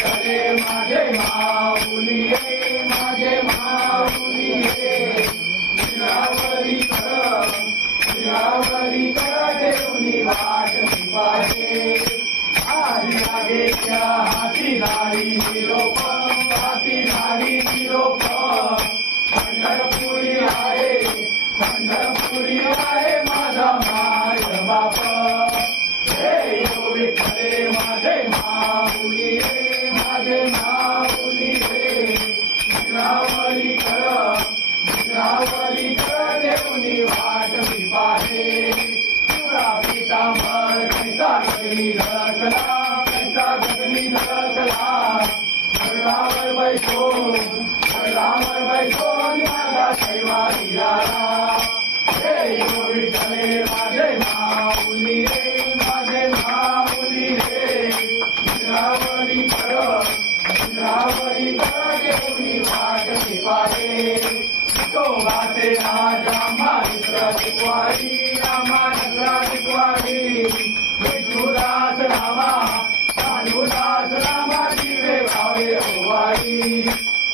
विठ्ठले माझे माऊली रे माझे माऊली रे शिरावरी कर देऊनी वाट पाहे आधी लागे त्या हाती झाडी निरोप हाती झाडी निरोप पंढरपुरी आहे माझा माय बाप हे यो विठ्ठले माझे माऊली रे माझे माऊली रे विठ्रावरी कर देऊनी वाट मी पाहे तुरा पितांबर कैसा गगनी धडकला गडावर बैठो माझा शैवारी आला हे यो विठ्ठले माझे माऊली रे माझे माऊली रे विठ्रावरी कर देऊनी वाट मी पाहे तो गाते राजा मात्र शिकवारी विष्णुदास रामा जीवे भावे ओवारी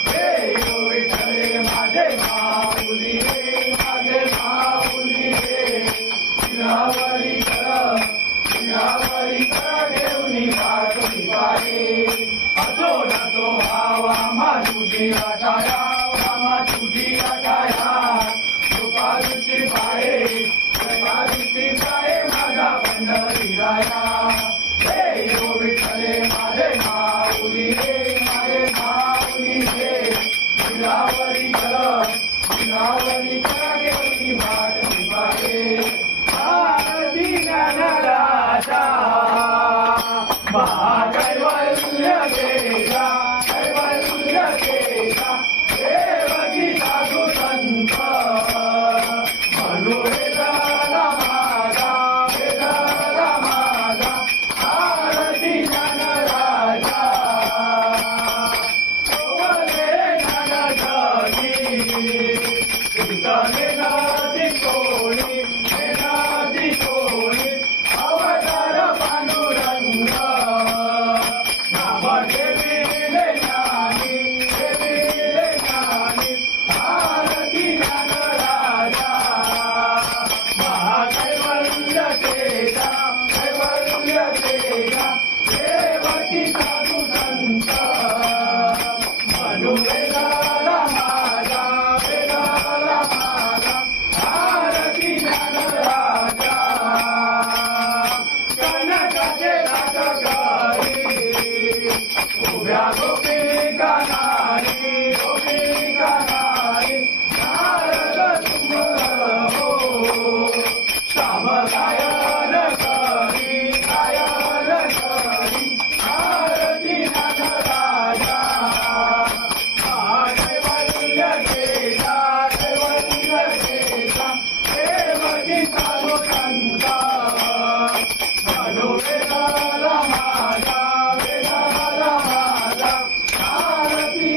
हे यो विठ्ठले माझे माऊली रे माझे माऊली रे शिरावरी कर देऊनी वाट मी पाहे असो नसो भावा तुझी आठाया कृपा दृष्टी पाहे माझा पंढरी राया हे यो विठ्ठले माझे माऊली रे माझे माऊली रे शिरावरी कर देऊनी वाट मी पाहे आरती ज्ञानराजा महाकैवल्य केला देवकी साधू संत वेदाला माझा आरती ज्ञानराजा सोवले ज्ञानजगी चिंतने नदी कोणी अवतार पांडुरंग नाम ठेविले ज्ञानी आरती ज्ञानराजा महाकैवल्य केला देवकी साधू संत वेदाला माझा आरती ज्ञानराजा कनकाचे नाटकारी उभ्या गोपिका नारी नारद तुंबल हो श्याम गायन करी आरती ज्ञानराजा महाकैवल्य केला देवकी साधू संत वेदाला माझा आरती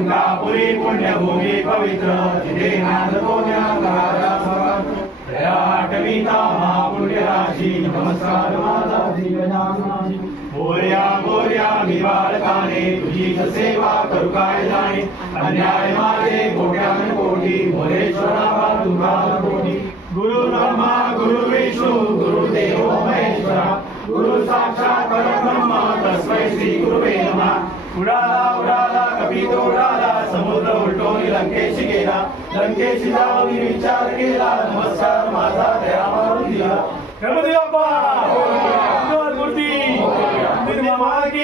अंकापुरी पुण्यभूमी पवित्र जिथे नांदतो आठवीता महापुण्यराशी नमस्कार माझा जीवनाची मोर्या मोर्या मी बाळकाने तुझी सेवा करू काय जाणे अन्याय माझे कोट्यान कोटी मोरेश्वरा तुझा कोटी गुरु ब्रह्मा गुरु विष्णू गुरुदेव महेश्वरा गुरु साक्षात परब्रह्म तस्मै श्री गुरुवे नमः उडाला उडाला कपितो उडाला समुद्र उलटून लंकेशी गेला लंकेशी जाऊन विचार केला नमस्कार माझा दया मारून दिला गणपती बाप्पा मूर्ती निर्माण